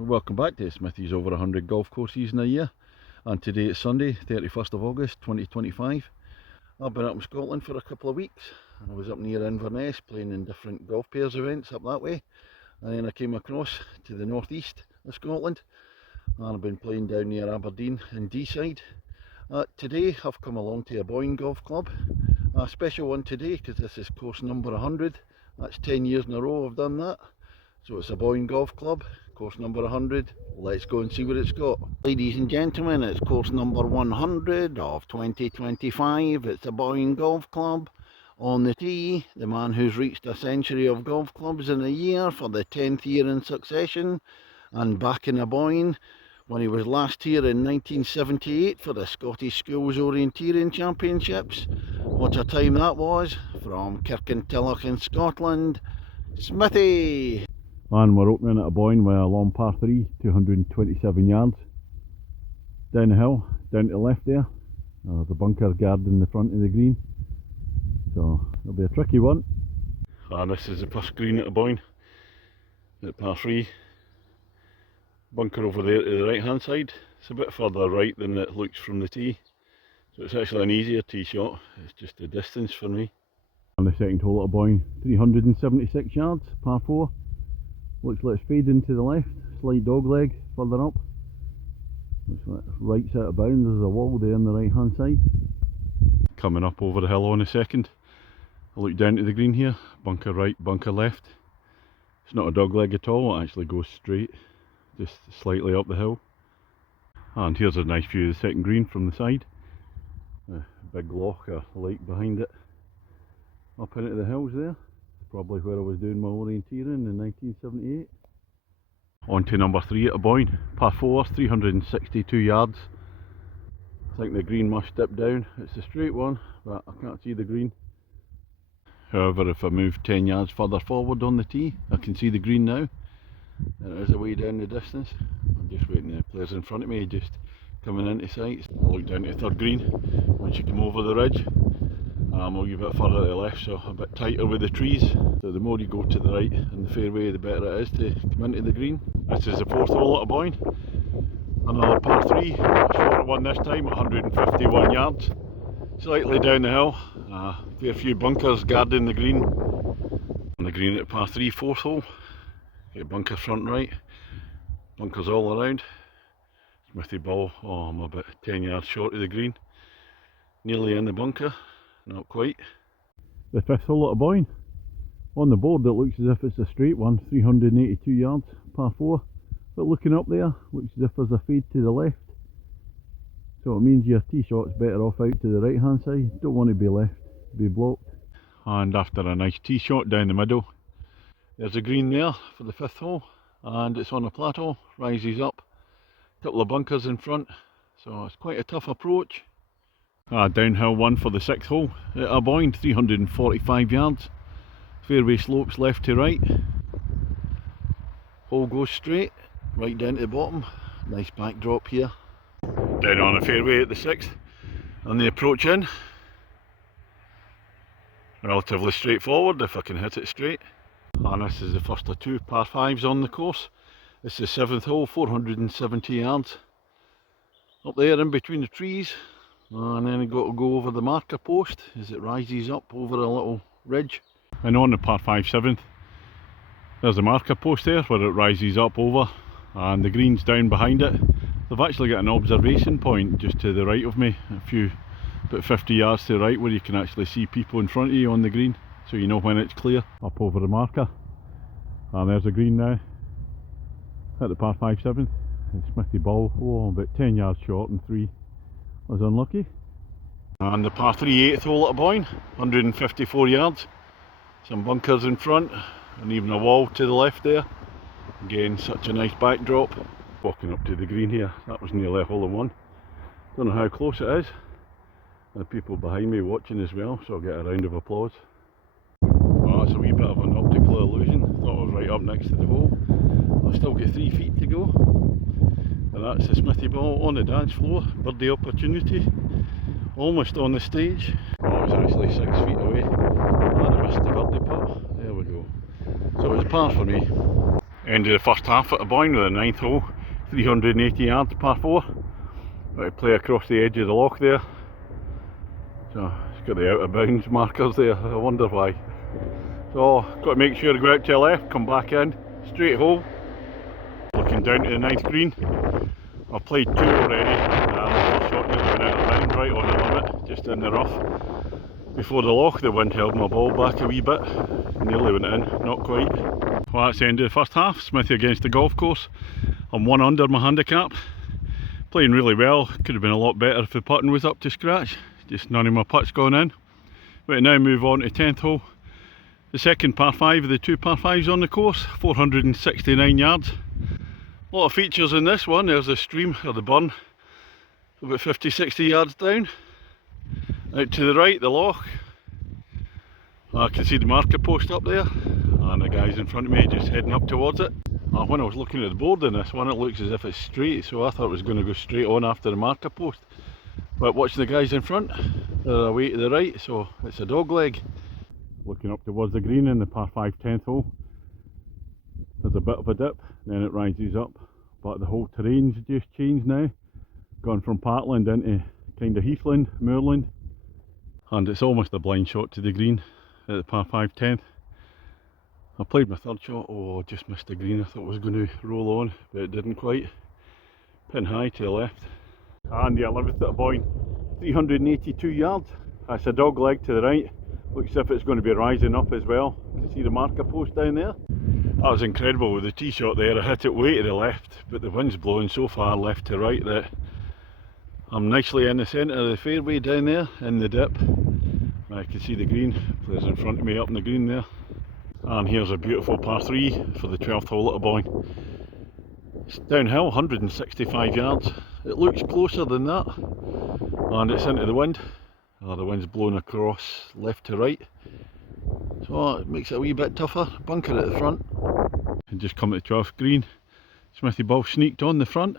Welcome back to Smithy's over 100 golf courses in a year, and today it's Sunday 31st of August 2025. I've been up in Scotland for a couple of weeks. I was up near Inverness playing in different golf pairs events up that way, and then I came across to the northeast of Scotland and I've been playing down near Aberdeen in Deeside. Today I've come along to Aboyne Golf Club, a special one today because this is course number 100. That's 10 years in a row I've done that. So it's Aboyne Golf Club, course number 100. Let's go and see what it's got. Ladies and gentlemen, it's course number 100 of 2025. It's Aboyne Golf Club. On the tee, the man who's reached a century of golf clubs in a year for the 10th year in succession, and back in Aboyne when he was last here in 1978 for the Scottish Schools Orienteering Championships. What a time that was. From Kirkintilloch in Scotland, Smithy. And we're opening at Aboyne with a long par 3, 227 yards. Down the hill, down to the left there. The bunker guarding the front of the green. So it'll be a tricky one. And this is the first green at Aboyne, at par 3. Bunker over there to the right hand side. It's a bit further right than it looks from the tee. So it's actually an easier tee shot. It's just the distance for me. And the second hole at Aboyne, 376 yards, par 4. Looks like it's fading to the left, slight dog leg further up. Looks like right's out of bounds, there's a wall there on the right hand side. Coming up over the hill on a second. I look down to the green here, bunker right, bunker left. It's not a dog leg at all, it actually goes straight, just slightly up the hill. And here's a nice view of the second green from the side. A big loch, a lake behind it. Up into the hills there. Probably where I was doing my orienteering in 1978. On to number 3 at Aboyne, par 4, 362 yards. I think the green must dip down. It's a straight one, but I can't see the green. However, if I move 10 yards further forward on the tee, I can see the green now. And it is away down the distance. I'm just waiting for the players in front of me, just coming into sight. I look down to the third green once you come over the ridge. I'm a wee bit further to the left, so a bit tighter with the trees. So the more you go to the right in the fairway, the better it is to come into the green. This is the fourth hole at Aboyne. Another par 3, a shorter one this time, 151 yards. Slightly down the hill, a fair few bunkers guarding the green. On the green at par 3, fourth hole. Get bunker front right, bunkers all around. Smithy ball, I'm about 10 yards short of the green. Nearly in the bunker. Not quite. The fifth hole at Aboyne. On the board it looks as if it's a straight one, 382 yards, par 4. But looking up there, looks as if there's a fade to the left. So it means your tee shot's better off out to the right hand side. Don't want to be left, be blocked. And after a nice tee shot down the middle, there's a green there for the fifth hole. And it's on a plateau, rises up. A couple of bunkers in front, so it's quite a tough approach. Downhill one for the sixth hole at Aboyne, 345 yards. Fairway slopes left to right. Hole goes straight, right down to the bottom. Nice backdrop here. Down on the fairway at the sixth, and the approach in. Relatively straightforward if I can hit it straight. And this is the first of 2 par 5s on the course. This is the 7th hole, 470 yards. Up there in between the trees. And then I've got to go over the marker post as it rises up over a little ridge. And on the par 5 7th, there's the marker post there where it rises up over, and the green's down behind it. They've actually got an observation point just to the right of me, a few about 50 yards to the right where you can actually see people in front of you on the green, so you know when it's clear. Up over the marker, and there's the green now. At the par 5 7th, Smithy ball, about 10 yards short and 3. Was unlucky. And the par 3 8th hole at Aboyne, 154 yards. Some bunkers in front, and even a wall to the left there. Again, such a nice backdrop. Walking up to the green here, that was nearly a hole in one. Don't know how close it is. And the people behind me watching as well, so I'll get a round of applause. Well, that's a wee bit of an optical illusion. Thought I was right up next to the hole. I've still got 3 feet to go. And that's the Smithy ball on the dance floor. Birdie opportunity. Almost on the stage. Oh, it's actually 6 feet away. And I missed the birdie putt. There we go. So it's par for me. End of the first half at Aboyne with the 9th hole. 380 yards, par 4. Got to play across the edge of the loch there. So it's got the out of bounds markers there. I wonder why. So got to make sure to go out to the left, come back in, straight hole. Looking down to the 9th green. I've played 2 already. The shot nearly went out of bounds right on the limit, just in the rough. Before the loch, the wind held my ball back a wee bit. Nearly went in, not quite. Well, that's the end of the first half. Smithy against the golf course. I'm 1 under my handicap. Playing really well. Could have been a lot better if the putting was up to scratch. Just none of my putts gone in. But now move on to 10th hole. The second par 5 of the 2 par 5s on the course. 469 yards. A lot of features in this one. There's the stream, or the burn. About 50-60 yards down. Out to the right, the loch. I can see the marker post up there. And the guys in front of me just heading up towards it. When I was looking at the board in this one, it looks as if it's straight, so I thought it was going to go straight on after the marker post. But watching the guys in front, they're away to the right, so it's a dog leg. Looking up towards the green in the par 5 10th hole. There's a bit of a dip, then it rises up, but the whole terrain's just changed now. Gone from parkland into kind of heathland, moorland, and it's almost a blind shot to the green at the par 5 10th. I played my third shot, just missed the green. I thought it was going to roll on, but it didn't quite. Pin high to the left. And the 11th at Aboyne, 382 yards. That's a dog leg to the right. Looks as if it's going to be rising up as well. You can see the marker post down there. That was incredible with the tee shot there. I hit it way to the left, but the wind's blowing so far left to right that I'm nicely in the centre of the fairway down there in the dip. I can see the green. Players in front of me up in the green there. And here's a beautiful par 3 for the 12th hole at Aboyne. It's downhill, 165 yards. It looks closer than that, and it's into the wind. The wind's blowing across left to right, so it makes it a wee bit tougher. Bunker at the front. And just come to the 12th green. Smithy ball sneaked on the front,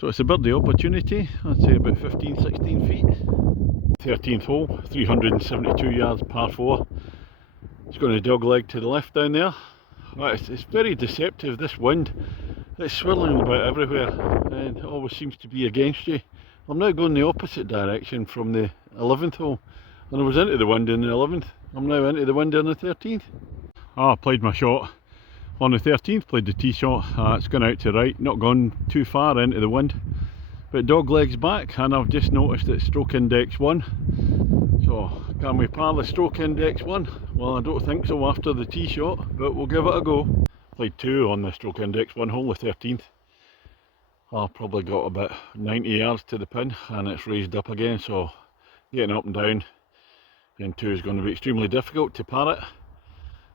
so it's a birdie opportunity. I'd say about 15-16 feet. 13th hole, 372 yards, par 4. It's going to dog leg to the left down there. It's very deceptive, this wind. It's swirling about everywhere and it always seems to be against you. I'm now going the opposite direction from the 11th hole, and I was into the wind in the 11th. I'm now into the wind on the 13th. I played my shot on the 13th, played the tee shot. It's gone out to the right, not gone too far into the wind. But dog legs back, and I've just noticed it's stroke index 1. So, can we par the stroke index 1? Well, I don't think so after the tee shot, but we'll give it a go. Played 2 on the stroke index 1 hole, the 13th. I've probably got about 90 yards to the pin, and it's raised up again, so getting up and down in 2 is going to be extremely difficult to par it.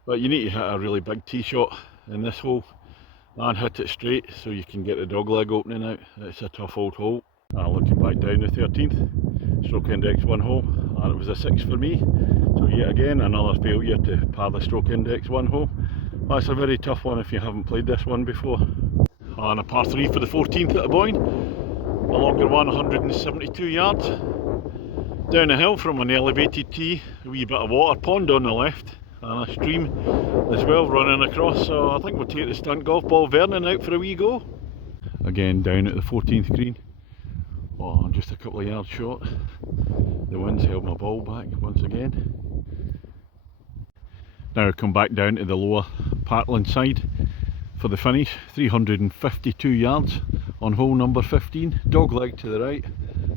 But you need to hit a really big tee shot in this hole and hit it straight so you can get the dog leg opening out. It's a tough old hole. Looking back down the 13th, stroke index 1 hole, and it was a 6 for me. So yet again another failure to par the stroke index 1 hole. That's a very tough one if you haven't played this one before. And a par 3 for the 14th at Aboyne. A longer one, 172 yards. Down a hill from an elevated tee, a wee bit of water pond on the left, and a stream as well running across. So I think we'll take the stunt golf ball Vernon out for a wee go. Again down at the 14th green. I'm just a couple of yards short. The wind's held my ball back once again. Now come back down to the lower Parkland side for the finish. 352 yards on hole number 15. Dog leg to the right.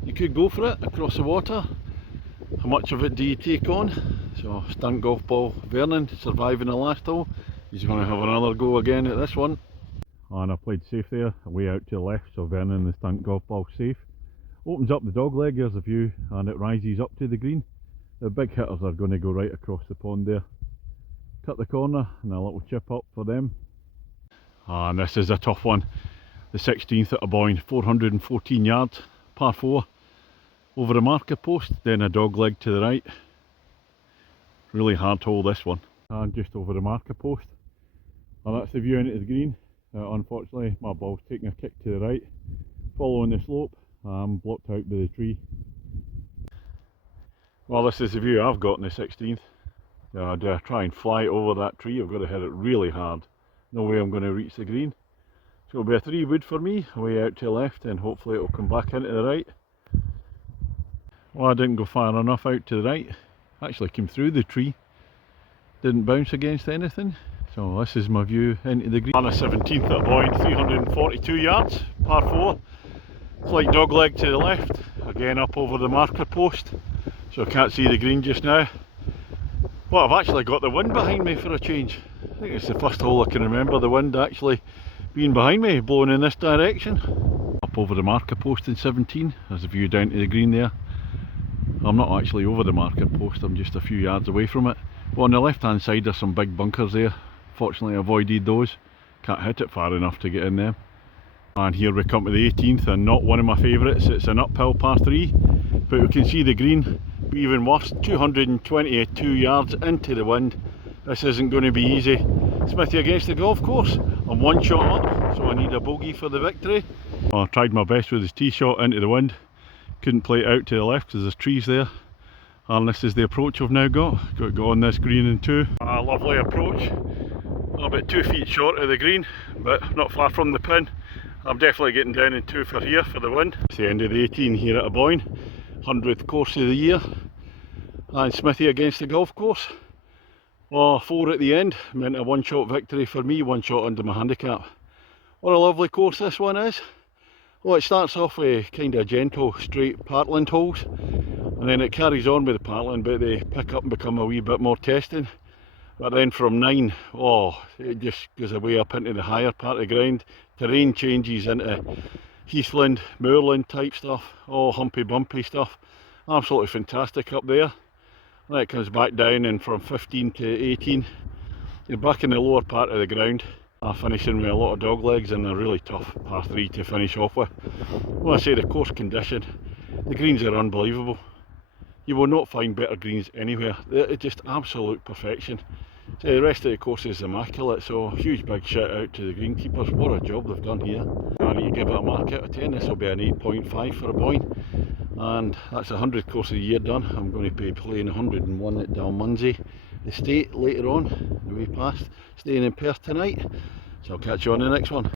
You could go for it across the water. How much of it do you take on? So stunt golf ball Vernon surviving the last hole. He's going to have another go again at this one. And I played safe there, way out to the left, so Vernon the stunt golf ball safe. Opens up the dog leg, there's a view, and it rises up to the green. The big hitters are going to go right across the pond there. Cut the corner and a little chip up for them. And this is a tough one. The 16th at Aboyne, 414 yards, par 4. Over a marker post, then a dog leg to the right. Really hard hole this one. And just over the marker post. And that's the view into the green. Unfortunately my ball's taking a kick to the right. Following the slope, I'm blocked out by the tree. Well, this is the view I've got in the 16th. I'd try and fly over that tree. I've got to hit it really hard. No way I'm going to reach the green. So it'll be a 3 wood for me, way out to the left, and hopefully it'll come back into the right. Well, I didn't go far enough out to the right. Actually came through the tree. Didn't bounce against anything. So this is my view into the green. On a 17th at Aboyne, 342 yards, par 4. Slight dog leg to the left, again up over the marker post. So I can't see the green just now. Well, I've actually got the wind behind me for a change. I think it's the first hole I can remember the wind actually being behind me, blowing in this direction. Up over the marker post in 17, there's a view down to the green there. I'm not actually over the marker post, I'm just a few yards away from it. But on the left hand side there's some big bunkers there. Fortunately I avoided those. Can't hit it far enough to get in them. And here we come to the 18th, and not one of my favourites. It's an uphill par 3, but we can see the green. But even worse, 222 yards into the wind. This isn't going to be easy. Smithy against the golf course. I'm 1 shot up, so I need a bogey for the victory. Well, I tried my best with his tee shot into the wind. Couldn't play it out to the left because there's trees there. And this is the approach I've now got. Got to go on this green in 2. A lovely approach. About 2 feet short of the green, but not far from the pin. I'm definitely getting down in 2 for here for the win. It's the end of the 18 here at Aboyne. 100th course of the year. And Smithy against the golf course. Oh, 4 at the end. Meant a 1 shot victory for me, 1 shot under my handicap. What a lovely course this one is. Well, it starts off with kind of gentle, straight parkland holes. And then it carries on with the parkland, but they pick up and become a wee bit more testing. But then from 9, oh, it just goes away up into the higher part of the ground. Terrain changes into heathland, moorland type stuff. Oh, humpy bumpy stuff. Absolutely fantastic up there. And then it comes back down, and from 15 to 18, you're back in the lower part of the ground. Finishing with a lot of dog legs and a really tough par 3 to finish off with. When I say the course condition, the greens are unbelievable. You will not find better greens anywhere. They're just absolute perfection. So the rest of the course is immaculate, so huge big shout out to the greenkeepers. What a job they've done here. I need to give it a mark out of 10. This will be an 8.5 for Aboyne. And that's 100th course of the year done. I'm going to be playing 101 at Dalmunsey Estate later on, the way past. Staying in Perth tonight. So I'll catch you on the next one.